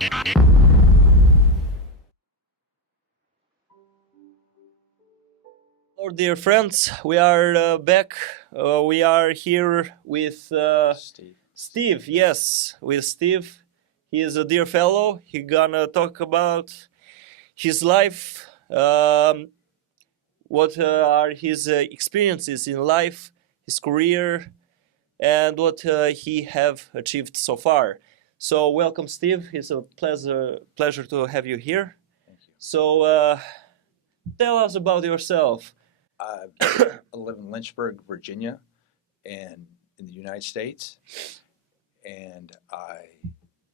Hello, dear friends. We are back. We are here with Steve. Steve. Yes, with Steve. He is a dear fellow. He gonna talk about his life. What are his experiences in life, his career, and what he have achieved so far. So, welcome, Steve. It's a pleasure to have you here. Thank you. So, tell us about yourself. I live in Lynchburg, Virginia, and in the United States, and I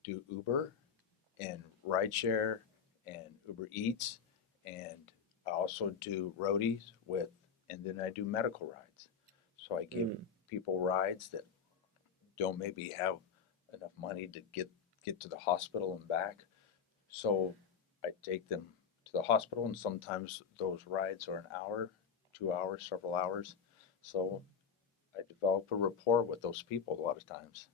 do Uber and rideshare and Uber Eats, and I also do roadies with, and then I do medical rides. So I give people rides that don't maybe have enough money to get to the hospital and back. So I take them to the hospital, and sometimes those rides are an hour, 2 hours, several hours. So I develop a rapport with those people a lot of times.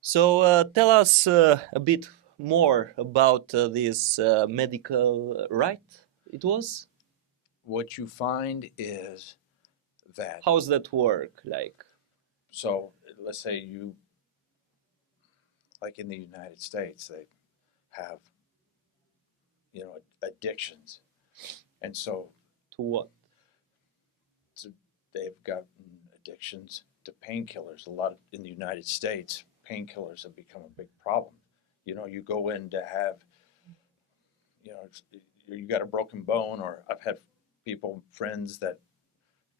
So tell us a bit more about this medical right. It was. What you find is that, How's that work? Like, so let's say you, like in the United States, they have, addictions. And so to what? they've gotten addictions to painkillers. A lot of, in the United States, painkillers have become a big problem. You go in to have, you got a broken bone, or I've had friends that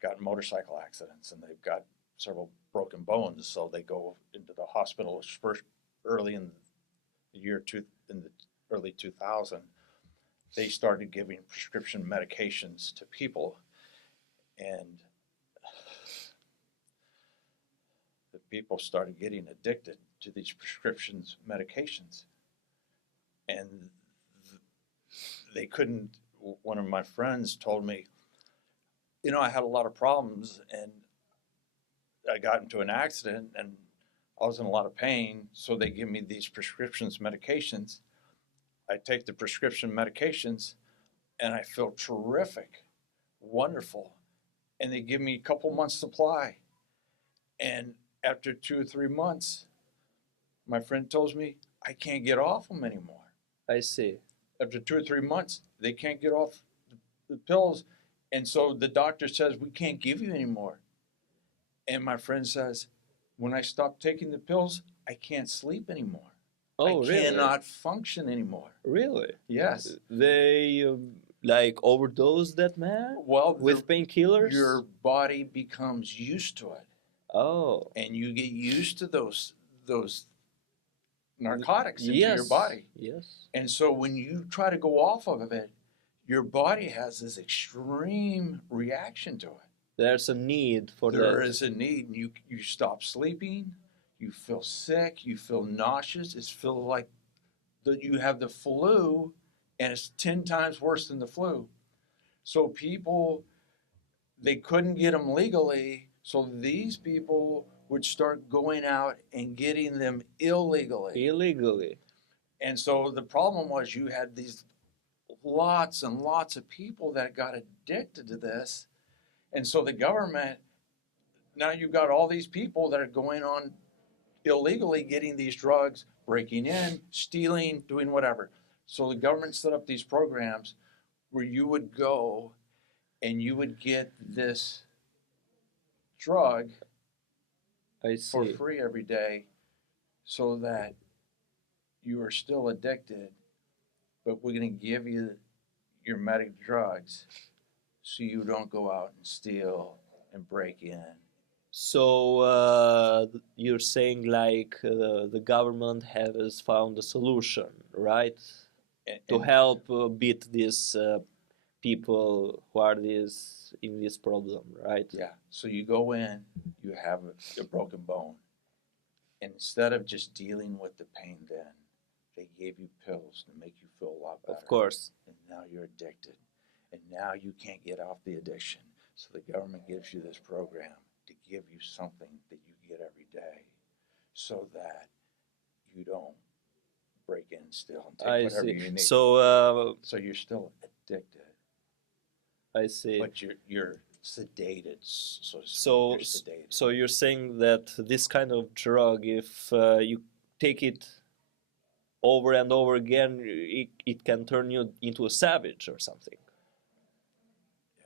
got in motorcycle accidents and they've got several broken bones, so they go into the hospital first early in the in the early 2000. They started giving prescription medications to people, and the people started getting addicted to these prescriptions medications, and they couldn't. One of my friends told me, I had a lot of problems, and I got into an accident, and I was in a lot of pain, so they give me these prescriptions medications. I take the prescription medications, and I feel terrific, wonderful, and they give me a couple months supply, and after 2 or 3 months, my friend tells me I can't get off them anymore. I see. After 2 or 3 months, they can't get off the pills, and so the doctor says we can't give you anymore. And my friend says, when I stop taking the pills, I can't sleep anymore. Oh, I really? cannot function anymore. Really? Yes. They like overdose that man Well, with painkillers. your body becomes used to it, Oh. and you get used to those narcotics into your Yes. body. Yes. And so when you try to go off of it, your body has this extreme reaction to it. There's a need for that. There is a need. You stop sleeping, you feel sick, you feel nauseous. It's feel like you have the flu, and it's 10 times worse than the flu. So people, they couldn't get them legally, so these people would start going out and getting them illegally. Illegally. And so the problem was you had these lots and lots of people that got addicted to this. And so the government, now you've got all these people that are going on illegally getting these drugs, breaking in, stealing, doing whatever. So the government set up these programs where you would go and you would get this drug I for see. free every day, so that you are still addicted, but we're going to give you your medic drugs so you don't go out and steal and break in. So you're saying like the government has found a solution, right? To help beat these people who are in this problem, right? Yeah. So you go in, you have a broken bone. And instead of just dealing with the pain then, they gave you pills to make you feel a lot better. Of course. And now you're addicted. And now you can't get off the addiction. So the government gives you this program to give you something that you get every day, so that you don't break in, still and take I whatever see. you need. So So you're still addicted, I see. but you're sedated. So So you're s- sedated. so you're saying that this kind of drug, if you take it over and over again, it can turn you into a savage or something.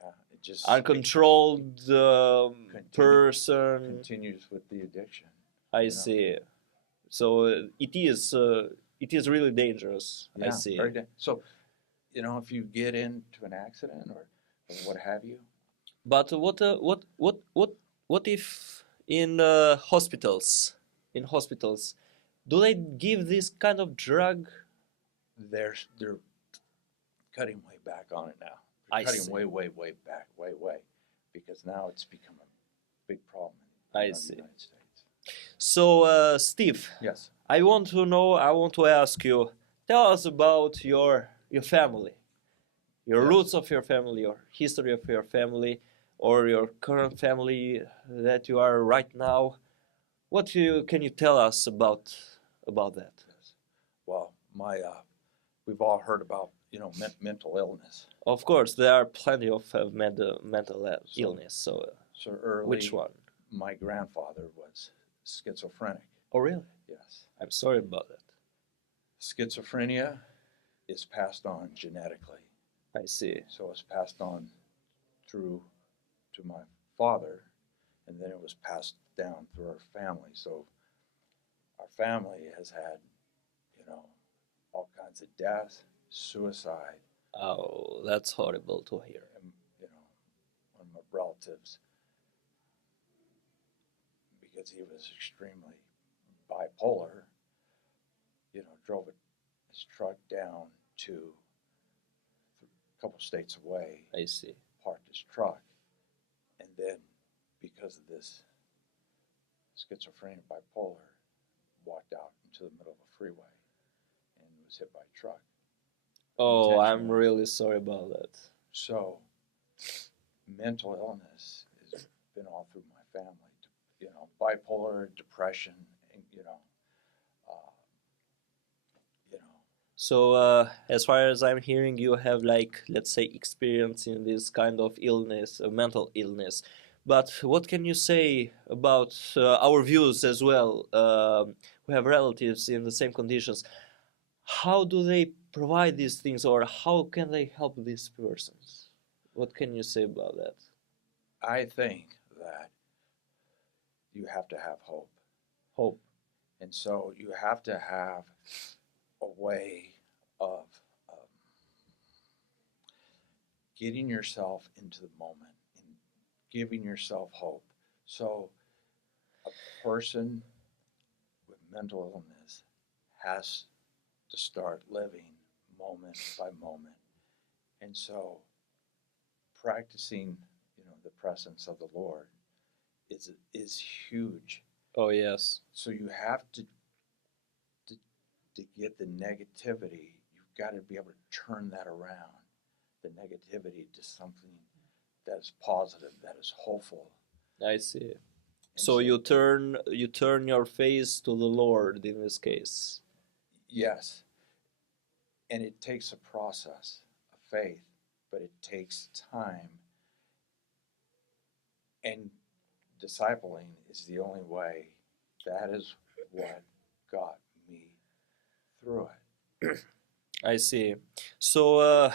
Yeah, it just Uncontrolled person. continues with the addiction. I you know. see. So it is really dangerous. I Yeah, see. very so, if you get into an accident or what have you, But what if in hospitals, do they give this kind of drug? they're cutting way back on it now. I They're cutting see. way back, way, because now it's become a big problem I in the see. United States. So Steve, Yes. I want to ask you, tell us about your family, your Yes. roots of your family, your history of your family, or your current family that you are right now. Can you tell us about that? Yes. Well, we've all heard about mental illness. Of course, there are plenty of mental So- illness. So, So early, which one? my grandfather was schizophrenic. Oh, really? Yes. I'm sorry about that. Schizophrenia is passed on genetically. I see. So it's passed on through to my father, and then it was passed down through our family. So our family has had, all kinds of death, suicide, Oh, that's horrible to hear. and one of my relatives, because he was extremely bipolar, drove his truck down to a couple states away, I see. parked his truck, and then because of this schizophrenia bipolar, walked out into the middle of a freeway and was hit by a truck. Oh, I'm Intentionally. really sorry about that. So mental illness has been all through my family. Bipolar, depression, and So, as far as I'm hearing, you have like, let's say, experience in this kind of illness, mental illness. But what can you say about our views as well, who have relatives in the same conditions? How do they provide these things, or how can they help these persons? What can you say about that? I think that you have to have hope. Hope. And so you have to have a way of getting yourself into the moment and giving yourself hope. So a person with mental illness has to start living moment by moment. And so practicing, the presence of the Lord is huge. Oh, yes. So you have to get the negativity, you've got to be able to turn that around, the negativity to something that is positive, that is hopeful. I see. And So you turn your face to the Lord in this case. Yes. And it takes a process of faith, but it takes time. And discipling is the only way. That is what got me through it. I see. So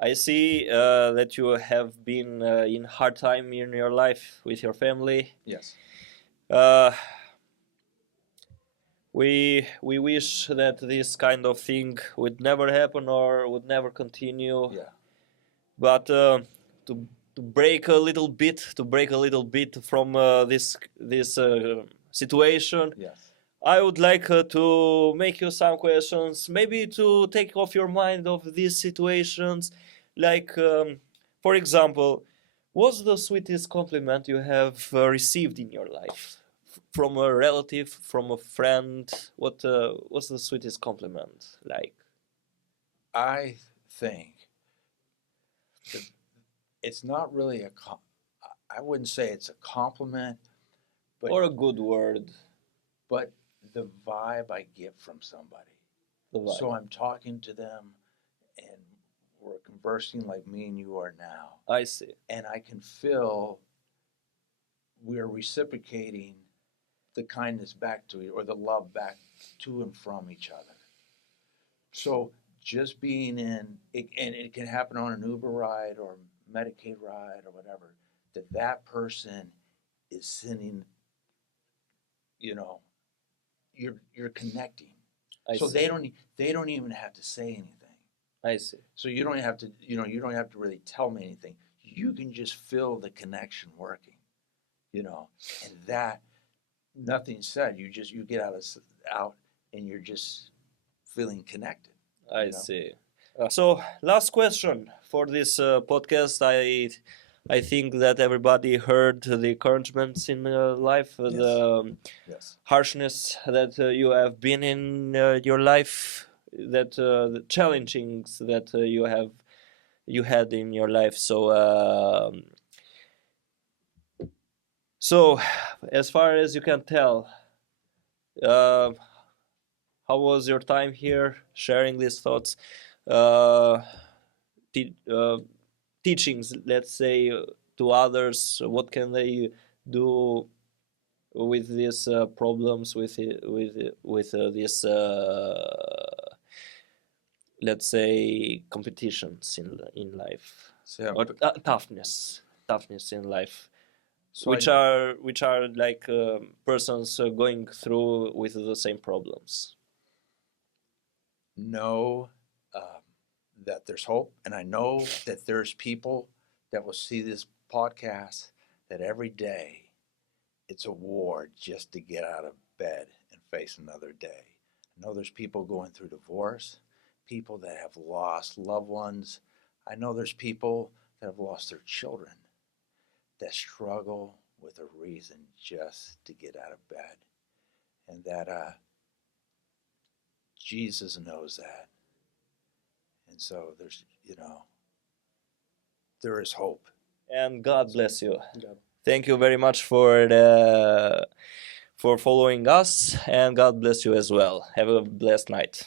I see that you have been in hard time in your life with your family. Yes. Uh, we wish that this kind of thing would never happen or would never continue. Yeah. But to break a little bit from this situation, Yes. I would like to make you some questions, maybe to take off your mind of these situations. Like, for example, what's the sweetest compliment you have received in your life? From a relative, from a friend? What's the sweetest compliment like? I think that it's not really I wouldn't say it's a compliment, but Or a good word? but the vibe I get from somebody. The vibe. So I'm talking to them and we're conversing like me and you are now. I see. And I can feel we're reciprocating the kindness back to you or the love back to and from each other. So just being in, and it can happen on an Uber ride or Medicaid ride or whatever, that person is sending, you're connecting. So they don't even have to say anything. I see. So you don't have to, you don't have to really tell me anything. You can just feel the connection working, and that nothing said. You get out and you're just feeling connected. I see. So last question for this podcast. I think that everybody heard the encouragements in life, Yes. the Yes. harshness that you have been in your life, that the challengings that you had in your life. So as far as you can tell, how was your time here sharing these thoughts, teachings, let's say, to others? What can they do with these problems, with this, let's say, competitions in life, or toughness in life, So which are like persons going through with the same problems? know that there's hope, and I know that there's people that will see this podcast that every day it's a war just to get out of bed and face another day. I know there's people going through divorce, people that have lost loved ones. I know there's people that have lost their children that struggle with a reason just to get out of bed, and that Jesus knows that. And so there's, there is hope. And God bless you. Thank you very much for following us, and God bless you as well. Have a blessed night.